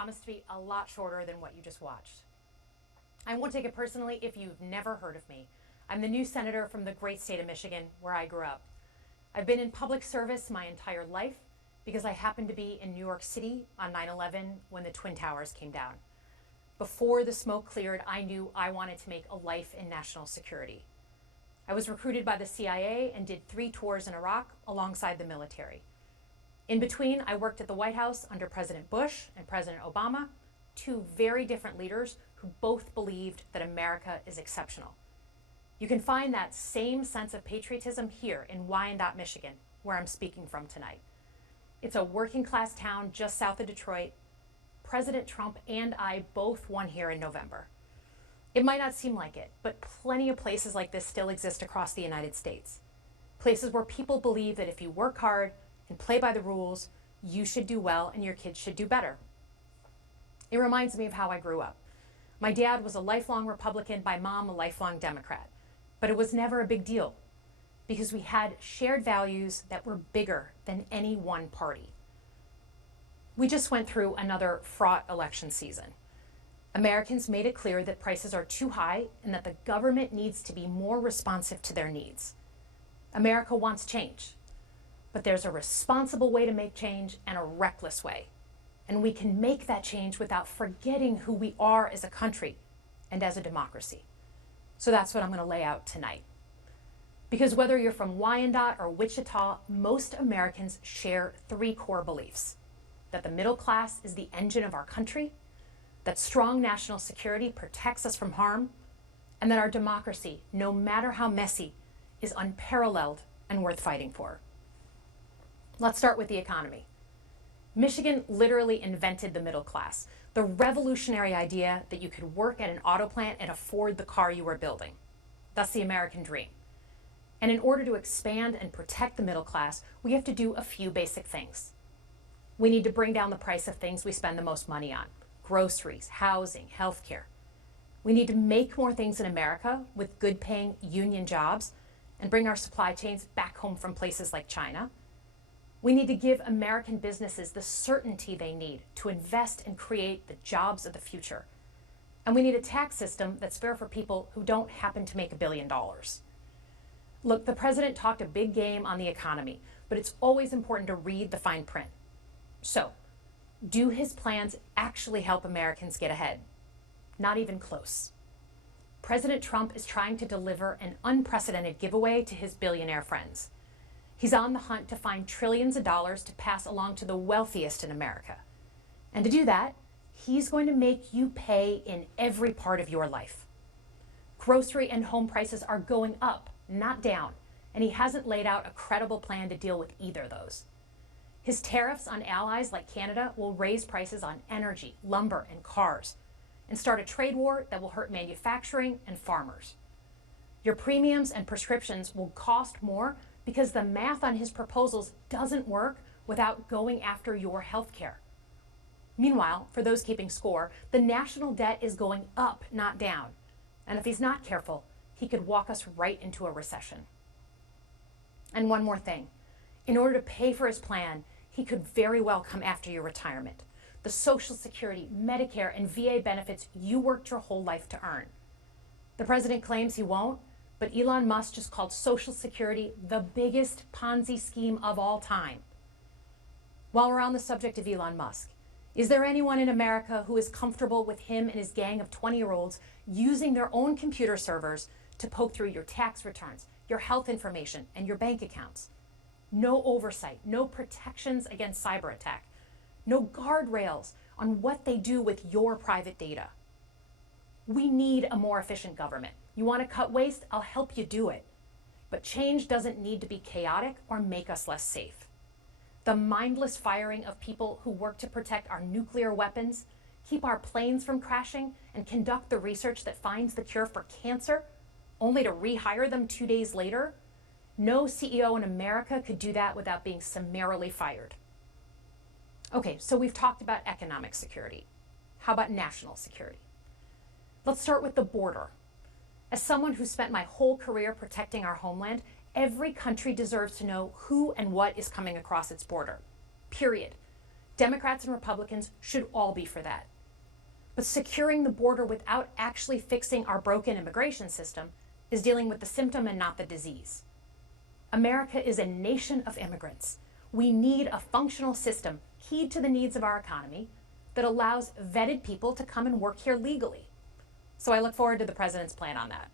Promised to be a lot shorter than what you just watched. I won't take it personally if you've never heard of me. I'm the new senator from the great state of Michigan, where I grew up. I've been in public service my entire life because I happened to be in New York City on 9/11 when the Twin Towers came down. Before the smoke cleared, I knew I wanted to make a life in national security. I was recruited by the CIA and did 3 tours in Iraq alongside the military. In between, I worked at the White House under President Bush and President Obama, 2 very different leaders who both believed that America is exceptional. You can find that same sense of patriotism here in Wyandotte, Michigan, where I'm speaking from tonight. It's a working class town just south of Detroit. President Trump and I both won here in November. It might not seem like it, but plenty of places like this still exist across the United States. Places where people believe that if you work hard and play by the rules, you should do well and your kids should do better. It reminds me of how I grew up. My dad was a lifelong Republican, my mom a lifelong Democrat. But it was never a big deal because we had shared values that were bigger than any one party. We just went through another fraught election season. Americans made it clear that prices are too high and that the government needs to be more responsive to their needs. America wants change, but there's a responsible way to make change and a reckless way. And we can make that change without forgetting who we are as a country and as a democracy. So that's what I'm going to lay out tonight. Because whether you're from Wyandotte or Wichita, most Americans share 3 core beliefs: that the middle class is the engine of our country, that strong national security protects us from harm, and that our democracy, no matter how messy, is unparalleled and worth fighting for. Let's start with the economy. Michigan literally invented the middle class, the revolutionary idea that you could work at an auto plant and afford the car you were building. That's the American dream. And in order to expand and protect the middle class, we have to do a few basic things. We need to bring down the price of things we spend the most money on: groceries, housing, healthcare. We need to make more things in America with good-paying union jobs and bring our supply chains back home from places like China. We need to give American businesses the certainty they need to invest and create the jobs of the future. And we need a tax system that's fair for people who don't happen to make $1 billion. Look, the president talked a big game on the economy, but it's always important to read the fine print. So, do his plans actually help Americans get ahead? Not even close. President Trump is trying to deliver an unprecedented giveaway to his billionaire friends. He's on the hunt to find trillions of dollars to pass along to the wealthiest in America. And to do that, he's going to make you pay in every part of your life. Grocery and home prices are going up, not down, and he hasn't laid out a credible plan to deal with either of those. His tariffs on allies like Canada will raise prices on energy, lumber, and cars, and start a trade war that will hurt manufacturing and farmers. Your premiums and prescriptions will cost more because the math on his proposals doesn't work without going after your health care. Meanwhile, for those keeping score, the national debt is going up, not down. And if he's not careful, he could walk us right into a recession. And one more thing. In order to pay for his plan, he could very well come after your retirement, the Social Security, Medicare, and VA benefits you worked your whole life to earn. The president claims he won't, but Elon Musk just called Social Security the biggest Ponzi scheme of all time. While we're on the subject of Elon Musk, is there anyone in America who is comfortable with him and his gang of 20-year-olds using their own computer servers to poke through your tax returns, your health information, and your bank accounts? No oversight, no protections against cyber attack, no guardrails on what they do with your private data. We need a more efficient government. You want to cut waste? I'll help you do it. But change doesn't need to be chaotic or make us less safe. The mindless firing of people who work to protect our nuclear weapons, keep our planes from crashing, and conduct the research that finds the cure for cancer, only to rehire them 2 days later? No CEO in America could do that without being summarily fired. Okay, so we've talked about economic security. How about national security? Let's start with the border. As someone who spent my whole career protecting our homeland, every country deserves to know who and what is coming across its border. Period. Democrats and Republicans should all be for that. But securing the border without actually fixing our broken immigration system is dealing with the symptom and not the disease. America is a nation of immigrants. We need a functional system keyed to the needs of our economy that allows vetted people to come and work here legally. So I look forward to the president's plan on that.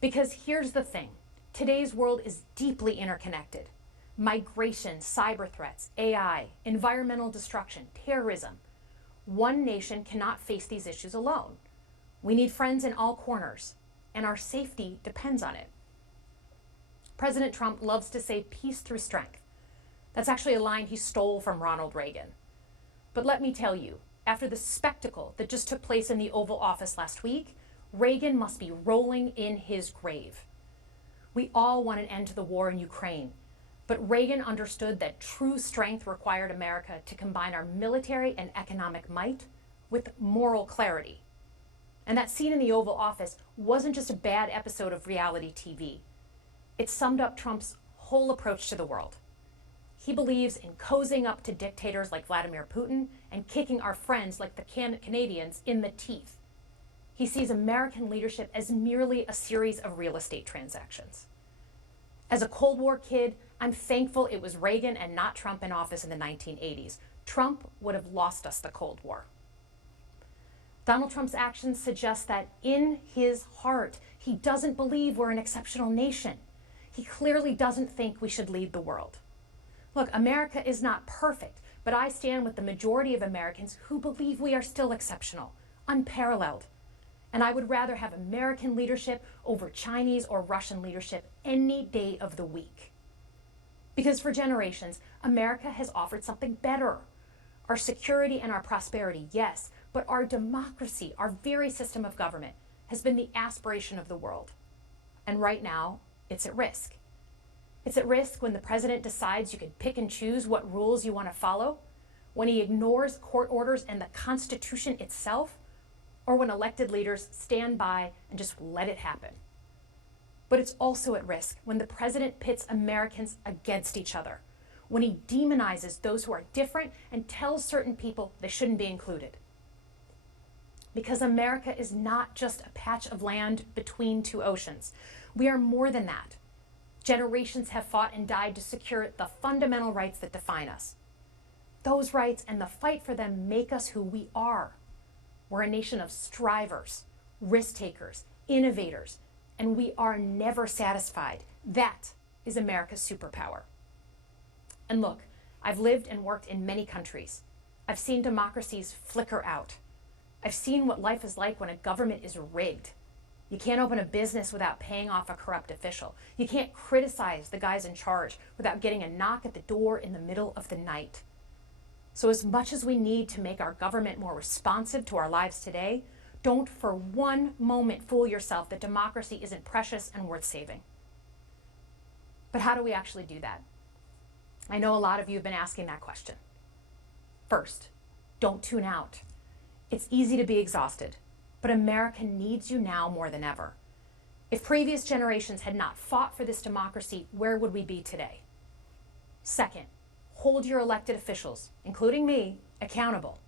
Because here's the thing, today's world is deeply interconnected. Migration, cyber threats, AI, environmental destruction, terrorism. One nation cannot face these issues alone. We need friends in all corners, and our safety depends on it. President Trump loves to say peace through strength. That's actually a line he stole from Ronald Reagan. But let me tell you, after the spectacle that just took place in the Oval Office last week, Reagan must be rolling in his grave. We all want an end to the war in Ukraine, but Reagan understood that true strength required America to combine our military and economic might with moral clarity. And that scene in the Oval Office wasn't just a bad episode of reality TV. It summed up Trump's whole approach to the world. He believes in cozying up to dictators like Vladimir Putin and kicking our friends like the Canadians in the teeth. He sees American leadership as merely a series of real estate transactions. As a Cold War kid, I'm thankful it was Reagan and not Trump in office in the 1980s. Trump would have lost us the Cold War. Donald Trump's actions suggest that in his heart, he doesn't believe we're an exceptional nation. He clearly doesn't think we should lead the world. Look, America is not perfect, but I stand with the majority of Americans who believe we are still exceptional, unparalleled. And I would rather have American leadership over Chinese or Russian leadership any day of the week. Because for generations, America has offered something better. Our security and our prosperity, yes, but our democracy, our very system of government, has been the aspiration of the world. And right now, it's at risk. It's at risk when the president decides you can pick and choose what rules you want to follow, when he ignores court orders and the Constitution itself, or when elected leaders stand by and just let it happen. But it's also at risk when the president pits Americans against each other, when he demonizes those who are different and tells certain people they shouldn't be included. Because America is not just a patch of land between two oceans. We are more than that. Generations have fought and died to secure the fundamental rights that define us. Those rights and the fight for them make us who we are. We're a nation of strivers, risk takers, innovators, and we are never satisfied. That is America's superpower. And look, I've lived and worked in many countries. I've seen democracies flicker out. I've seen what life is like when a government is rigged. You can't open a business without paying off a corrupt official. You can't criticize the guys in charge without getting a knock at the door in the middle of the night. So as much as we need to make our government more responsive to our lives today, don't for one moment fool yourself that democracy isn't precious and worth saving. But how do we actually do that? I know a lot of you have been asking that question. First, don't tune out. It's easy to be exhausted, but America needs you now more than ever. If previous generations had not fought for this democracy, where would we be today? Second, hold your elected officials, including me, accountable.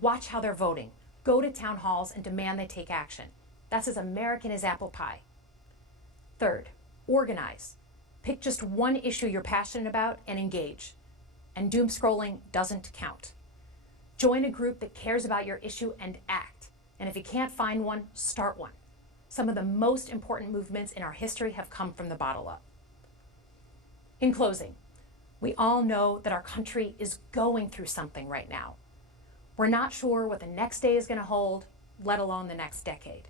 Watch how they're voting. Go to town halls and demand they take action. That's as American as apple pie. Third, organize. Pick just one issue you're passionate about and engage. And doom scrolling doesn't count. Join a group that cares about your issue and act. And if you can't find one, start one. Some of the most important movements in our history have come from the bottom up. In closing, we all know that our country is going through something right now. We're not sure what the next day is going to hold, let alone the next decade.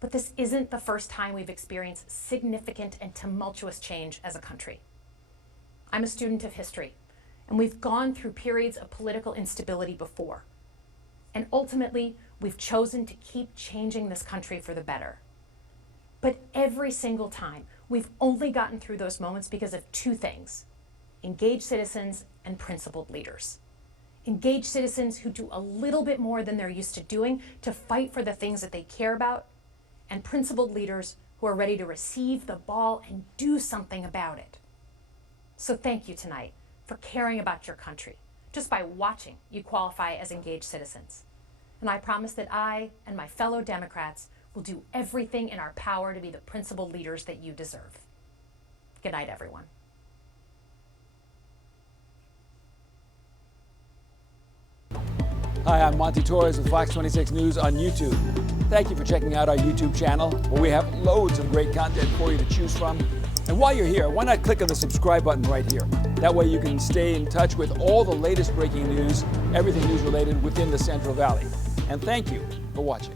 But this isn't the first time we've experienced significant and tumultuous change as a country. I'm a student of history, and we've gone through periods of political instability before. And ultimately, we've chosen to keep changing this country for the better. But every single time, we've only gotten through those moments because of two things: engaged citizens and principled leaders. Engaged citizens who do a little bit more than they're used to doing to fight for the things that they care about, and principled leaders who are ready to receive the ball and do something about it. So thank you tonight for caring about your country, Just by watching, you qualify as engaged citizens. And I promise that I and my fellow Democrats will do everything in our power to be the principled leaders that you deserve. Good night, everyone. Hi, I'm Monty Torres with Fox 26 News on YouTube. Thank you for checking out our YouTube channel, where we have loads of great content for you to choose from. And while you're here, why not click on the subscribe button right here? That way you can stay in touch with all the latest breaking news, everything news related within the Central Valley. And thank you for watching.